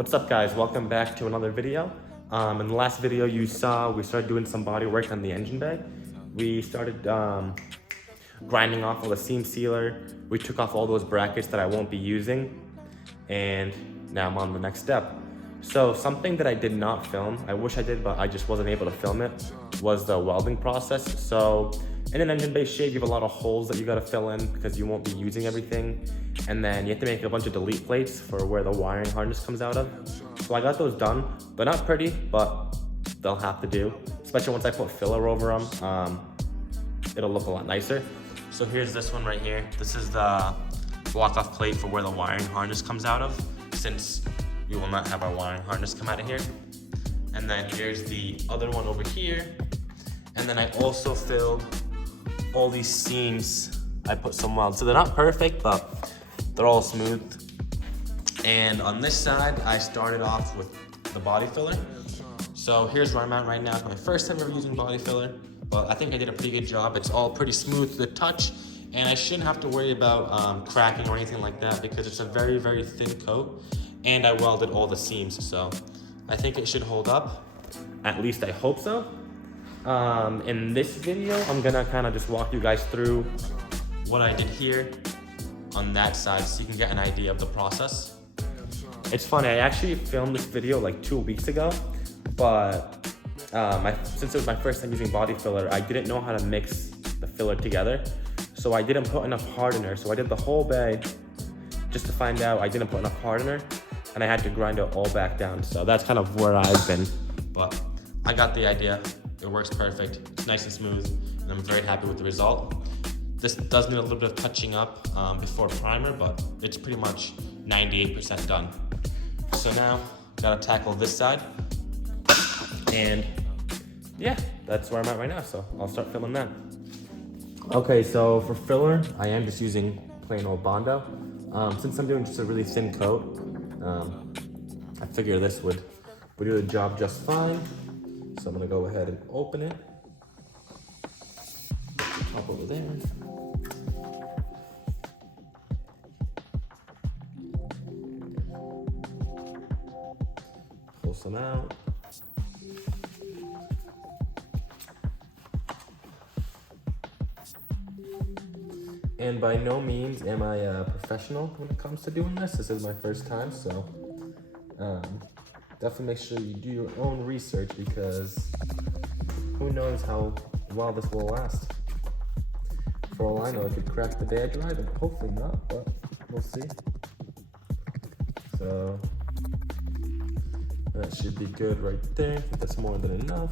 What's up guys, welcome back to another video. In the last video you saw, we started doing some body work on the engine bay. We started grinding off all the seam sealer. We took off all those brackets that I won't be using. And now I'm on the next step. So something that I did not film, I wish I did, but I just wasn't able to film it, was the welding process. So in an engine bay shade, you have a lot of holes that you gotta fill in because you won't be using everything. And then you have to make a bunch of delete plates for where the wiring harness comes out of. So I got those done. They're not pretty, but they'll have to do. Especially once I put filler over them, it'll look a lot nicer. So here's this one right here. This is the block off plate for where the wiring harness comes out of, since we will not have our wiring harness come out of here. And then here's the other one over here. And then I also filled all these seams. I put some welds. So they're not perfect, but they're all smooth. And on this side, I started off with the body filler. So here's where I'm at right now. It's my first time ever using body filler, but I think I did a pretty good job. It's all pretty smooth to the touch, and I shouldn't have to worry about cracking or anything like that because it's a very, very thin coat, and I welded all the seams, so I think it should hold up. At least I hope so. In this video, I'm gonna kind of just walk you guys through what I did here on that side so you can get an idea of the process. It's funny, I actually filmed this video like 2 weeks ago, but since it was my first time using body filler, I didn't know how to mix the filler together. So I didn't put enough hardener. So I did the whole bay just to find out I didn't put enough hardener, and I had to grind it all back down. So that's kind of where I've been, but I got the idea. It works perfect, it's nice and smooth, and I'm very happy with the result. This does need a little bit of touching up before primer, but it's pretty much 98% done. So now, gotta tackle this side. And yeah, that's where I'm at right now, so I'll start filling that. Okay, so for filler, I am just using plain old Bondo. Since I'm doing just a really thin coat, I figure this would do the job just fine. So I'm gonna go ahead and open it. Top over there. Pull some out. And by no means am I a professional when it comes to doing this. This is my first time, so definitely make sure you do your own research because who knows how well this will last. For all I know, it could crack the day I drive it. Hopefully not, but we'll see. So that should be good right there. I think that's more than enough.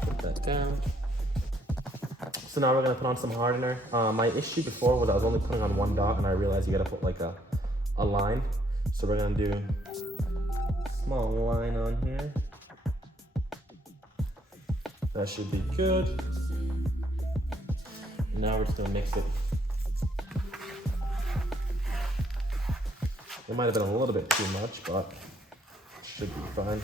Put that down. So now we're gonna put on some hardener. My issue before was I was only putting on one dot, and I realized you gotta put like a line. So we're gonna do a small line on here. That should be good. Now we're just gonna mix it. It might have been a little bit too much, but it should be fine.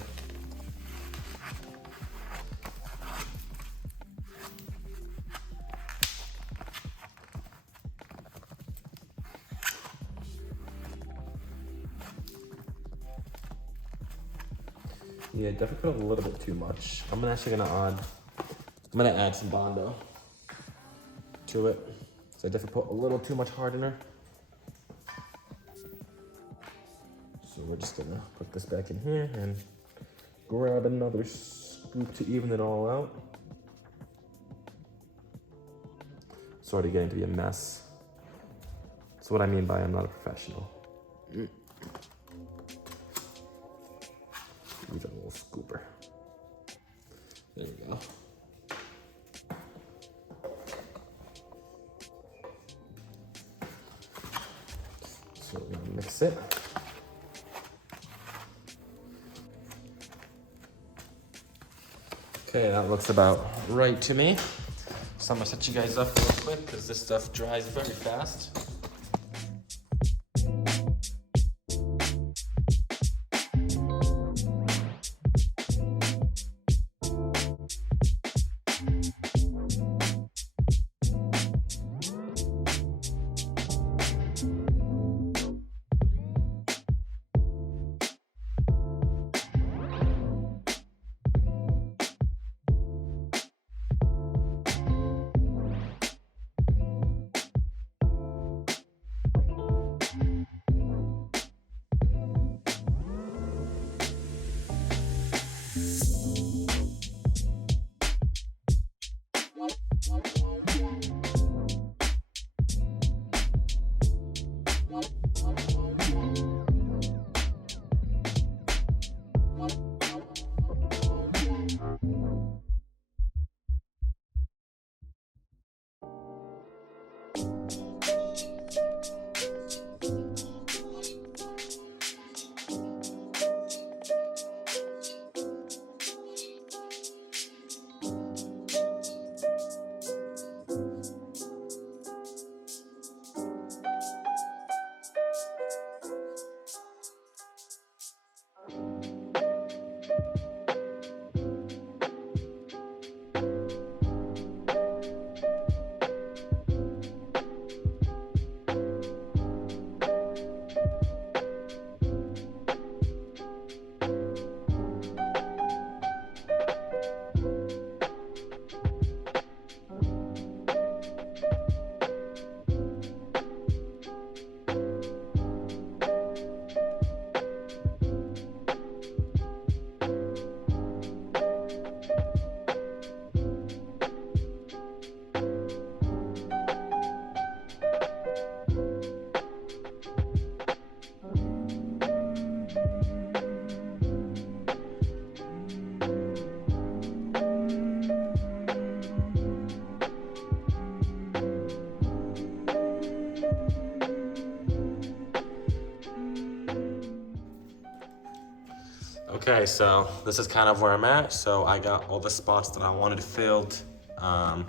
Yeah, definitely put a little bit too much. I'm actually gonna add some Bondo to it. So I definitely put a little too much hardener. So we're just gonna put this back in here and grab another scoop to even it all out. It's already getting to be a mess. That's what I mean by I'm not a professional. Use a little scooper. There we go. So we're gonna mix it. Okay, that looks about right to me. So I'm gonna set you guys up real quick because this stuff dries very fast. Okay, so this is kind of where I'm at. So I got all the spots that I wanted filled, all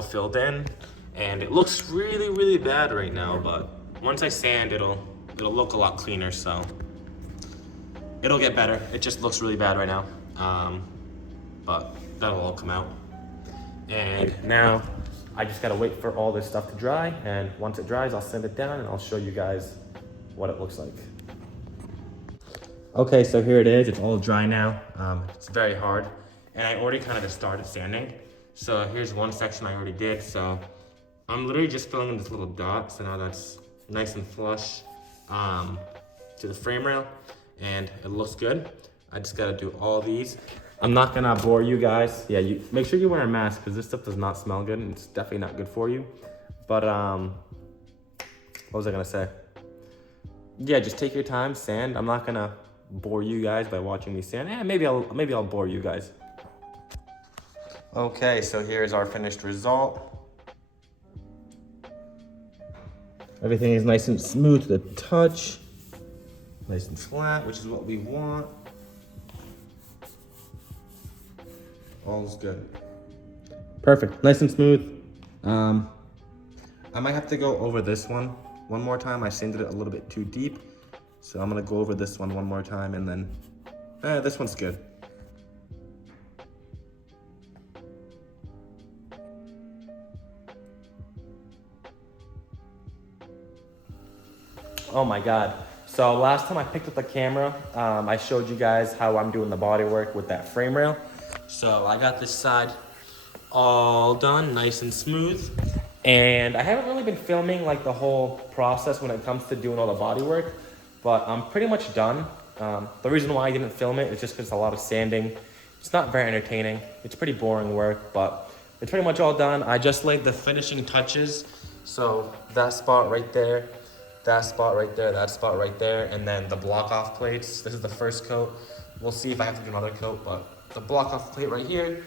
filled in, and it looks really, really bad right now. But once I sand, it'll look a lot cleaner. So it'll get better. It just looks really bad right now, but that'll all come out. And now I just gotta wait for all this stuff to dry, and once it dries, I'll sand it down and I'll show you guys what it looks like. Okay, so here it is. It's all dry now. It's very hard, and I already kind of just started sanding. So here's one section I already did. So I'm literally just filling in this little dot. So now that's nice and flush to the frame rail, and it looks good. I just gotta do all these. I'm not gonna bore you guys. Yeah, you make sure you wear a mask because this stuff does not smell good, and it's definitely not good for you. But what was I gonna say? Yeah, just take your time, sand. I'm not gonna bore you guys by watching me sand. Maybe I'll bore you guys. Okay, so here's our finished result. Everything is nice and smooth to the touch, nice and flat, which is what we want. All's good. Perfect, nice and smooth. I might have to go over this one more time. I sanded it a little bit too deep. So I'm gonna go over this one more time, and then this one's good. Oh my God. So last time I picked up the camera, I showed you guys how I'm doing the body work with that frame rail. So I got this side all done, nice and smooth. And I haven't really been filming like the whole process when it comes to doing all the body work, but I'm pretty much done. The reason why I didn't film it is just because it's a lot of sanding. It's not very entertaining. It's pretty boring work, but it's pretty much all done. I just laid the finishing touches. So that spot right there, that spot right there, that spot right there, and then the block off plates. This is the first coat. We'll see if I have to do another coat, but the block off plate right here,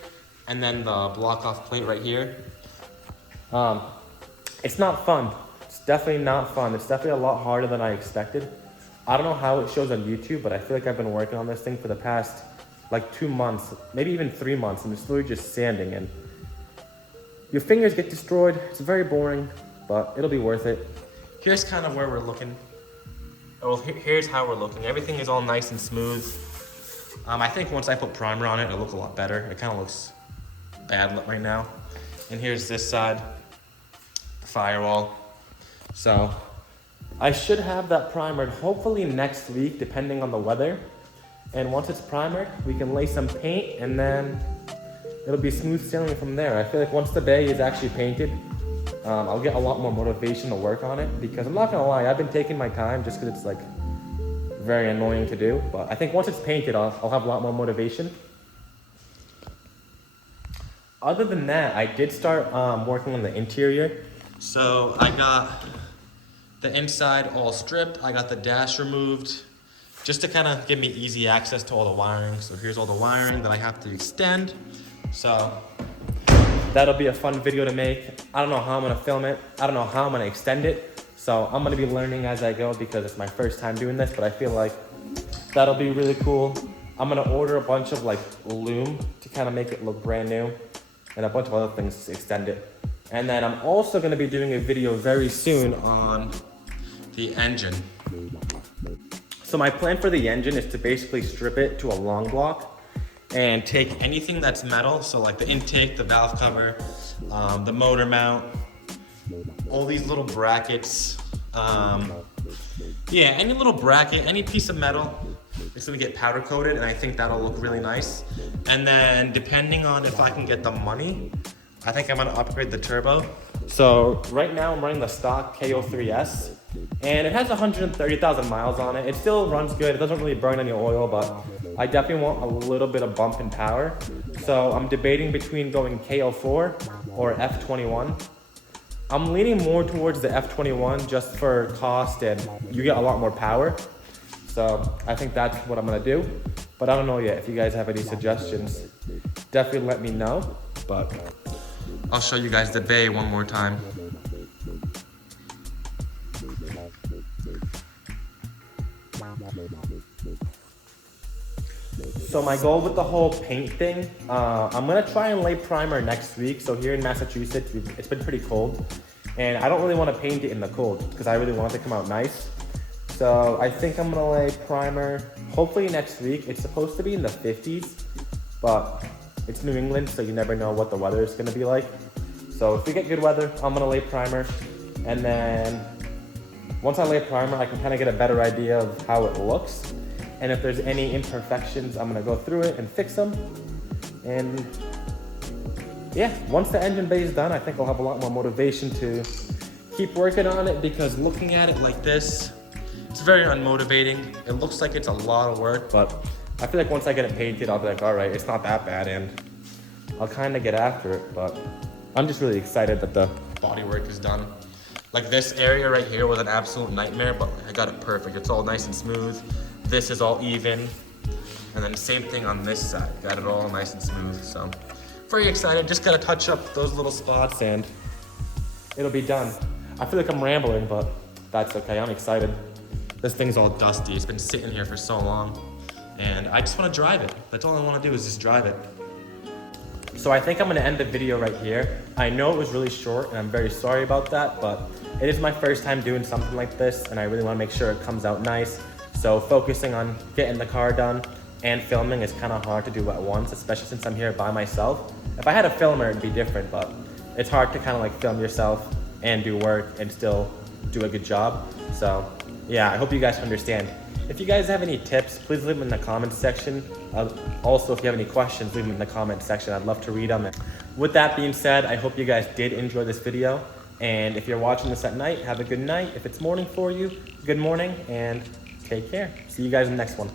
and then the block off plate right here. It's not fun. It's definitely not fun. It's definitely a lot harder than I expected. I don't know how it shows on YouTube, but I feel like I've been working on this thing for the past like 2 months, maybe even 3 months, and it's literally just sanding, and your fingers get destroyed. It's very boring, but it'll be worth it. Here's kind of where we're looking. Well, here's how we're looking. Everything is all nice and smooth. I think once I put primer on it, it'll look a lot better. It kind of looks bad right now. And here's this side, firewall. So I should have that primered hopefully next week, depending on the weather. And once it's primered, we can lay some paint, and then it'll be smooth sailing from there. I feel like once the bay is actually painted, I'll get a lot more motivation to work on it, because I'm not gonna lie, I've been taking my time just because it's like very annoying to do. But I think once it's painted, I'll have a lot more motivation. Other than that, I did start working on the interior. So I got the inside all stripped. I got the dash removed just to kind of give me easy access to all the wiring. So here's all the wiring that I have to extend. So that'll be a fun video to make. I don't know how I'm gonna film it. I don't know how I'm gonna extend it. So I'm gonna be learning as I go because it's my first time doing this, but I feel like that'll be really cool. I'm gonna order a bunch of like loom to kind of make it look brand new, and a bunch of other things to extend it. And then I'm also gonna be doing a video very soon on the engine. So my plan for the engine is to basically strip it to a long block and take anything that's metal, so like the intake, the valve cover, the motor mount, all these little brackets, yeah, any little bracket, any piece of metal, it's gonna get powder coated, and I think that'll look really nice. And then depending on if I can get the money, I think I'm gonna upgrade the turbo. So right now I'm running the stock K03S, and it has 130,000 miles on it. It still runs good. It doesn't really burn any oil, but I definitely want a little bit of bump in power. So I'm debating between going K04 or F21. I'm leaning more towards the F21 just for cost, and you get a lot more power. So I think that's what I'm gonna do. But I don't know yet. If you guys have any suggestions, definitely let me know. But I'll show you guys the bay one more time. So my goal with the whole paint thing, I'm gonna try and lay primer next week. So here in Massachusetts, it's been pretty cold, and I don't really want to paint it in the cold because I really want it to come out nice. So I think I'm gonna lay primer hopefully next week. It's supposed to be in the 50s, but it's New England, so you never know what the weather is gonna be like. So if we get good weather, I'm gonna lay primer, and then once I lay primer, I can kind of get a better idea of how it looks. And if there's any imperfections, I'm gonna go through it and fix them. And yeah, once the engine bay is done, I think I'll have a lot more motivation to keep working on it, because looking at it like this, it's very unmotivating. It looks like it's a lot of work, but I feel like once I get it painted, I'll be like, all right, it's not that bad, and I'll kind of get after it. But I'm just really excited that the body work is done. Like this area right here was an absolute nightmare, but I got it perfect. It's all nice and smooth. This is all even. And then same thing on this side. Got it all nice and smooth. So very excited. Just gotta touch up those little spots and it'll be done. I feel like I'm rambling, but that's okay. I'm excited. This thing's all dusty. It's been sitting here for so long. And I just wanna drive it. That's all I wanna do is just drive it. So I think I'm gonna end the video right here. I know it was really short and I'm very sorry about that, but it is my first time doing something like this and I really wanna make sure it comes out nice. So focusing on getting the car done and filming is kind of hard to do at once, especially since I'm here by myself. If I had a filmer, it'd be different, but it's hard to kind of like film yourself and do work and still do a good job. So yeah, I hope you guys understand. If you guys have any tips, please leave them in the comments section. Also, if you have any questions, leave them in the comments section. I'd love to read them. With that being said, I hope you guys did enjoy this video. And if you're watching this at night, have a good night. If it's morning for you, good morning, and take care. See you guys in the next one.